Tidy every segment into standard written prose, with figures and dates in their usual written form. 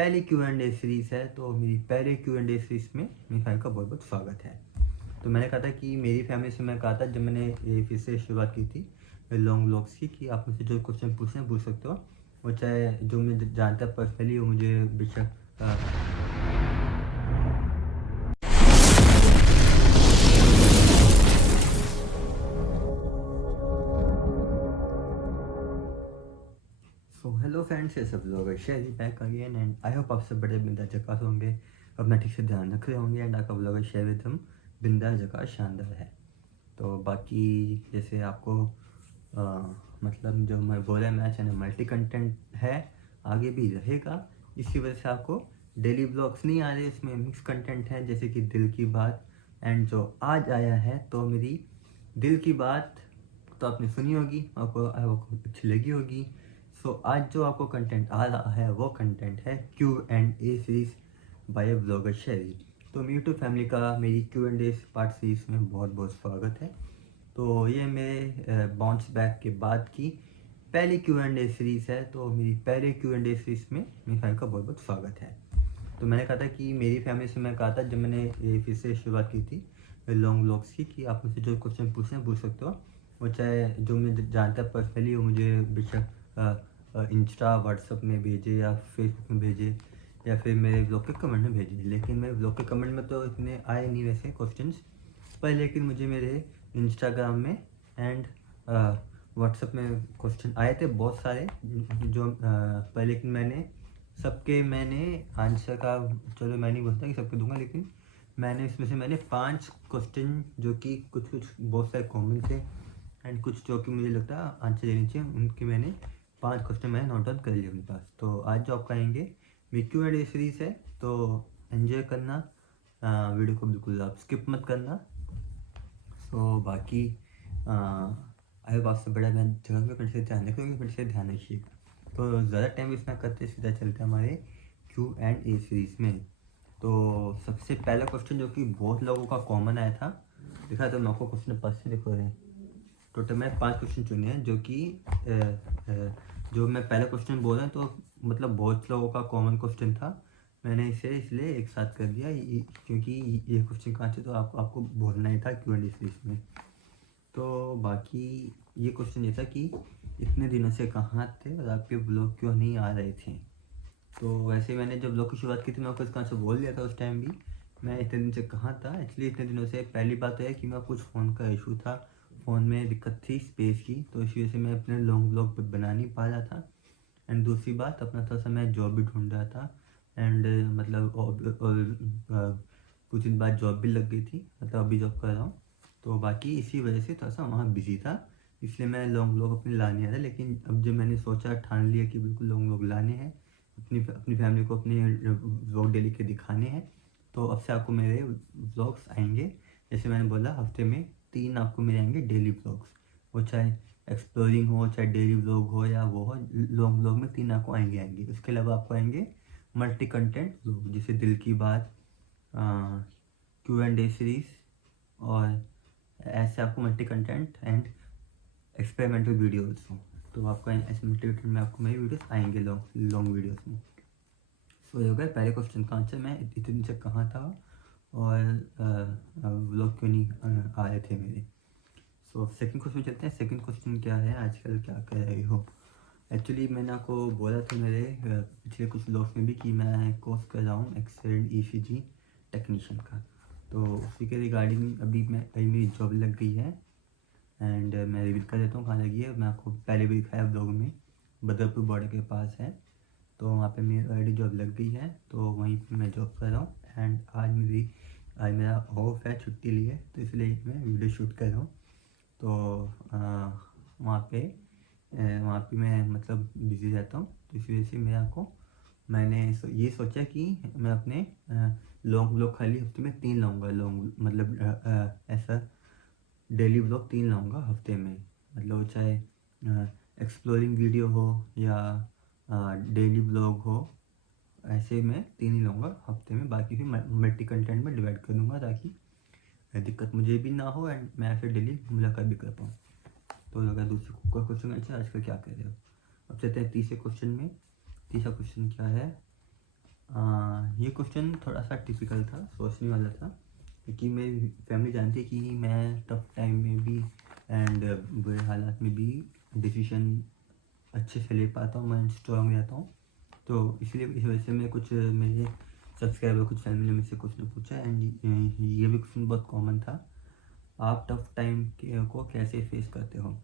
पहली Q&A series है, तो मेरी पहले Q&A सीरीज़ में मेरी फैमिली का बहुत बहुत स्वागत है। तो मैंने कहा था कि मेरी फैमिली से मैं कहा था जब मैंने ये फिर से शुरुआत की थी लॉन्ग व्लॉग्स की कि आप मुझसे जो क्वेश्चन पूछना पूछ सकते हो, वो चाहे जो मुझे जानता है पर्सनली वो मुझे बेशक सो हेलो फ्रेंड्स, ये सब लोग share back again and I hope आप सब बड़े बिंदास जकास होंगे, अपना ठीक से ध्यान रख रहे होंगे एंड आपका ब्लॉग शेयर विद हम बिंदास जकास शानदार है। तो बाकी जैसे आपको मतलब जो मैं बोला मेरा चैनल मल्टी कंटेंट है, आगे भी रहेगा। इसी वजह से आपको डेली ब्लॉग्स नहीं आ रहे, इसमें मिक्स कंटेंट है जैसे कि दिल की बात। एंड जो आज आया है तो मेरी दिल की बात तो आपने सुनी होगी, आपको अच्छी लगी होगी। सो आज जो आपको कंटेंट आ रहा है वो कंटेंट है Q&A सीरीज बाय ब्लॉगर शेरी। तो यूट्यूब फैमिली का मेरी Q&A पार्ट सीरीज में बहुत बहुत स्वागत है। तो ये मेरे बाउंस बैक के बाद की पहली Q&A सीरीज़ है, तो मेरी पहले Q&A सीरीज़ में मेरी फैमिली का बहुत बहुत स्वागत है। तो मैंने कहा था कि मेरी फैमिली से मैं कहा था जब मैंने ये फिर से शुरुआत की थी लॉन्ग व्लॉग्स की कि आप मुझसे जो क्वेश्चन पूछना पूछ सकते हो, वो चाहे जो मुझे जानता है पर्सनली वो मुझे बेशक इंस्टा व्हाट्सअप में भेजे या फेसबुक में भेजे या फिर मेरे ब्लॉग के कमेंट में भेजे। लेकिन मेरे ब्लॉग के कमेंट में तो इतने आए नहीं वैसे क्वेश्चंस पर, लेकिन मुझे मेरे इंस्टाग्राम में एंड व्हाट्सएप में क्वेश्चन आए थे बहुत सारे जो पर, लेकिन मैंने आंसर का, चलो मैं नहीं बोलता कि सबके दूंगा, लेकिन मैंने इसमें से मैंने 5 क्वेश्चन जो कि कुछ बहुत सारे कॉमन थे एंड कुछ जो कि मुझे लगता है आंसर देनी चाहिए, उनके मैंने 5 क्वेश्चन मैंने नोट डाउन कर लिए अपने पास। तो आज जो आपका आएंगे मेरी Q&A सीरीज़ है, तो एंजॉय करना, वीडियो को बिल्कुल आप स्किप मत करना। सो बाकी आई होप आपसे बड़ा मैं जगह पर से ध्यान रखोगे, फिर से ध्यान रखिएगा। तो ज़्यादा टाइम इसमें करते सीधा चलते हमारे Q&A सीरीज़ में। तो सबसे पहला क्वेश्चन जो कि बहुत लोगों का कॉमन आया था, देखा तो मैं आपको क्वेश्चन पास से देखो रहे टोटल मैं 5 क्वेश्चन चुने हैं जो कि जो मैं पहला क्वेश्चन बोल रहा हूँ तो मतलब बहुत लोगों का कॉमन क्वेश्चन था। मैंने इसे इसलिए एक साथ कर दिया क्योंकि ये क्वेश्चन कहाँ से तो आपको बोलना ही था Q&A सीरीज में। तो बाकी ये क्वेश्चन ये था कि इतने दिनों से कहाँ थे और आपके ब्लॉग क्यों नहीं आ रहे थे। तो वैसे मैंने जब ब्लॉग की शुरुआत की थी मैं आपको इसका आंसर बोल दिया था उस टाइम भी, मैं इतने दिन से कहाँ था। एक्चुअली इतने दिनों से पहली बात तो है कि मैं कुछ फ़ोन का इशू था, फ़ोन में दिक्कत थी स्पेस की, तो इस वजह से मैं अपने लॉन्ग ब्लॉग बना नहीं पा रहा था। एंड दूसरी बात अपना थोड़ा सा मैं जॉब भी ढूंढ रहा था एंड मतलब कुछ दिन बाद जॉब भी लग गई थी, मतलब अभी जॉब कर रहा हूँ। तो बाकी इसी वजह से थोड़ा सा वहाँ बिजी था, इसलिए मैं लॉन्ग व्लॉग अपने लाने आया था। लेकिन अब जब मैंने सोचा ठान लिया कि बिल्कुल लॉन्ग व्लॉग लाने हैं, अपनी फैमिली को अपने व्लॉग डेली के दिखाने हैं, तो अब से आपको मेरे व्लॉग्स आएंगे। जैसे मैंने बोला हफ्ते में 3 आपको मिल आएंगे डेली व्लॉग्स, वो चाहे एक्सप्लोरिंग हो चाहे डेली व्लॉग हो या वो हो, लॉन्ग व्लॉग में 3 आपको आएंगे। उसके अलावा आपको आएंगे मल्टी कंटेंट व्लॉग जैसे दिल की बात, Q&A सीरीज, और ऐसे आपको multi content and experimental videos हो, तो आपको ऐसे मल्टी कंटेंट में आपको मेरी वीडियोस आएंगे लॉन्ग वीडियोस में। सो ये हो गया पहले क्वेश्चन का आंसर, मैं इतने दिन से कहाँ था और व्लॉग क्यों नहीं आ रहे थे मेरे। सो सेकंड क्वेश्चन चलते हैं। सेकंड क्वेश्चन क्या है, आजकल क्या कर रहे हो। एक्चुअली मैंने आपको बोला था मेरे पिछले कुछ व्लॉग्स में भी कि मैं कोर्स कर रहा हूँ एक्सेल ECG टेक्नीशियन का, तो उसी के रिगार्डिंग अभी मेरी जॉब लग गई है एंड मैं रिवील कर देता हूँ कहाँ लगी है। मैं आपको पहले भी दिखाया ब्लॉग में, बदरपुर बॉर्डर के पास है, तो वहाँ पे मेरी ऑलरेडी जॉब लग गई है, तो वहीं पे मैं जॉब कर रहा हूँ। एंड आज मेरा ऑफ है, छुट्टी ली है, तो इसलिए मैं वीडियो शूट कर रहा हूँ। तो वहाँ पे मैं मतलब बिज़ी रहता हूँ, तो इस वजह से मैंने ये सोचा कि मैं अपने लॉन्ग व्लॉग खाली हफ्ते में 3 लाऊंगा। लॉन्ग मतलब ऐसा डेली व्लॉग 3 लाऊंगा हफ्ते में, मतलब चाहे एक्सप्लोरिंग वीडियो हो या डेली व्लॉग हो, ऐसे मैं 3 ही लाऊंगा हफ्ते में। बाकी फिर मल्टी कंटेंट में डिवाइड कर दूँगा ताकि दिक्कत मुझे भी ना हो एंड मैं फिर डेली मुलाकात भी कर पाऊँ। तो अगर दूसरे क्वेश्चन अच्छा आजकल क्या कर रहे हो। अब चलते हैं तीसरे क्वेश्चन में। तीसरा क्वेश्चन क्या है, ये क्वेश्चन थोड़ा सा टिपिकल था, सोचने वाला था, क्योंकि मेरी फैमिली जानती है कि मैं टफ टाइम में भी एंड बुरे हालात में भी डिसीजन अच्छे से ले पाता हूँ, मैं स्ट्रॉन्ग रहता हूँ। तो इसलिए इस वजह से मैं कुछ मेरे सब्सक्राइबर कुछ फैमिली में से कुछ ने पूछा एंड ये भी क्वेश्चन बहुत कॉमन था, आप टफ टाइम को कैसे फेस करते हो।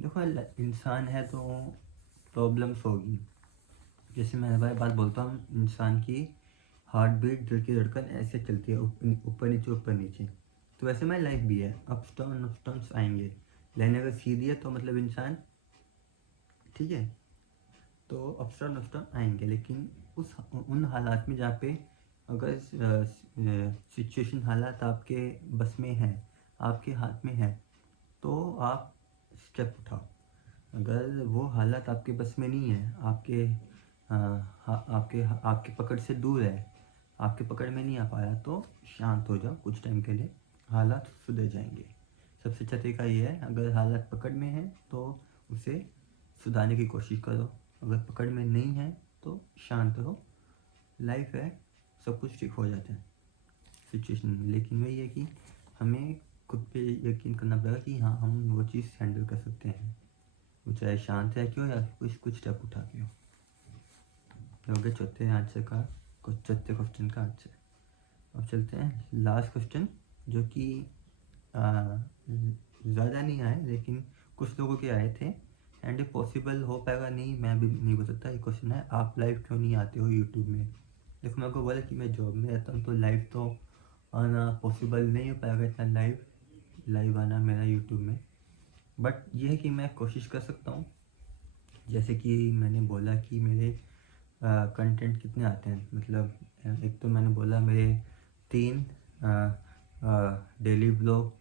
देखो इंसान है तो प्रॉब्लम्स होगी। जैसे मैं हर बार बात बोलता हूँ, इंसान की हार्ट बीट, दिल की धड़कन ऐसे चलती है, ऊपर नीचे ऊपर नीचे। तो वैसे हमारी लाइफ भी है, अप्स डाउन्स आएंगे। लाइन अगर सीधी है तो मतलब इंसान ठीक है, तो अप्स डाउन आएंगे। लेकिन उन हालात में जहाँ पे अगर सिचुएशन हालात आपके बस में है, आपके हाथ में है, तो आप स्टेप उठाओ। अगर वो हालात आपके बस में नहीं है, आपके पकड़ से दूर है, आपके पकड़ में नहीं आ पाया, तो शांत हो जाओ कुछ टाइम के लिए, हालात सुधर जाएंगे। सबसे अच्छा तरीका ये है, अगर हालात पकड़ में है तो उसे सुधारने की कोशिश करो, अगर पकड़ में नहीं है तो शांत रहो। लाइफ है, सब कुछ ठीक हो जाता है सिचुएशन में। लेकिन वही है कि हमें खुद पे यकीन करना पड़ेगा कि हाँ, हम वो चीज़ हैंडल कर सकते हैं, वो चाहे शांत है क्यों या कुछ स्टेप उठा के हो। हो गया चौथे क्वेश्चन का आंसर। अब चलते हैं लास्ट क्वेश्चन, जो कि ज़्यादा नहीं आए लेकिन कुछ लोगों के आए थे एंड पॉसिबल हो पाएगा नहीं, मैं भी नहीं बता सकता। ये क्वेश्चन है, आप लाइव क्यों नहीं आते हो यूट्यूब में। देखो मैं आपको बोला कि मैं जॉब में रहता हूँ, तो लाइव तो आना पॉसिबल नहीं हो पाएगा, इतना लाइव आना मेरा यूट्यूब में। बट ये है कि मैं कोशिश कर सकता हूँ। जैसे कि मैंने बोला कि मेरे कंटेंट कितने आते हैं, मतलब एक तो मैंने बोला मेरे 3 डेली ब्लॉग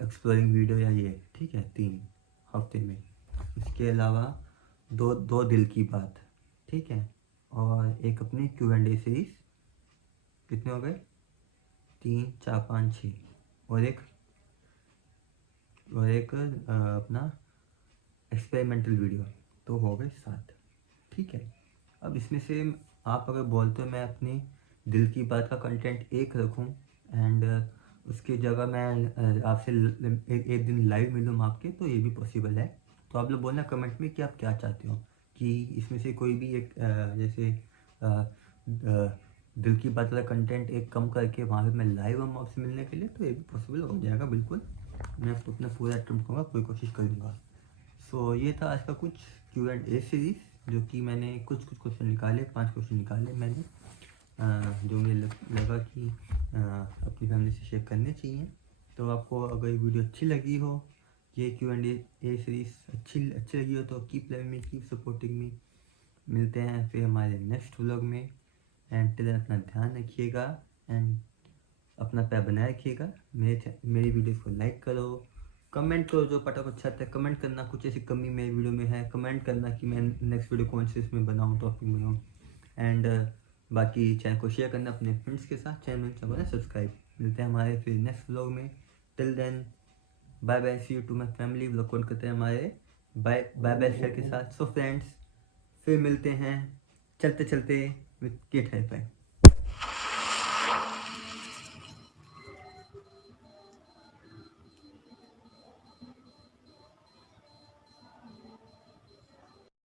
एक्सप्लोरिंग वीडियो या ये ठीक है 3 हफ्ते में। इसके अलावा दो दिल की बात ठीक है, और एक अपनी Q&A सीरीज। कितने हो गए, 3 4 5 6, और एक अपना एक्सपेरिमेंटल वीडियो, तो हो गए 7 ठीक है। अब इसमें से आप अगर बोलते हो मैं अपनी दिल की बात का कंटेंट एक रखूं एंड उसकी जगह मैं आपसे एक दिन लाइव मिलूँ आपके, तो ये भी पॉसिबल है। तो आप लोग बोलना कमेंट में कि आप क्या चाहते हो, कि इसमें से कोई भी एक जैसे दिल की बात वाला कंटेंट एक कम करके वहाँ पे मैं लाइव हूँ आपसे मिलने के लिए, तो ये भी पॉसिबल हो जाएगा बिल्कुल। मैं अपना पूरा अटेम्प्ट करूँगा, पूरी कोशिश करूँगा। सो ये था आज का कुछ Q&A सीरीज़, जो कि मैंने कुछ क्वेश्चन निकाले, 5 क्वेश्चन निकाले मैंने, जो मुझे लगा कि अपनी फैमिली से शेयर करने चाहिए। तो आपको अगर ये वीडियो अच्छी लगी हो, ये Q&A सीरीज़ अच्छी लगी हो, तो keep loving me, keep supporting me. मिलते हैं फिर हमारे नेक्स्ट व्लॉग में। एंड टिल देन अपना ध्यान रखिएगा एंड अपना पैर बनाए रखिएगा। मेरी वीडियोस को लाइक करो, कमेंट करो, जो पटा कुछ अच्छा है कमेंट करना, कुछ ऐसी कमी मेरी वीडियो में है कमेंट करना कि मैं नेक्स्ट वीडियो कौन से इसमें बनाऊँ, टॉपिक बनाऊँ। एंड बाकी चैनल को शेयर करना अपने फ्रेंड्स के साथ, चैनल को सब्सक्राइब। मिलते हैं हमारे फिर नेक्स्ट व्लॉग में। Till then bye bye, see you to my family. Vlog कौन करते हैं हमारे बाय बाय शेयर के साथ। सो फ्रेंड्स, फिर मिलते हैं चलते चलते विद किट हाई फाई।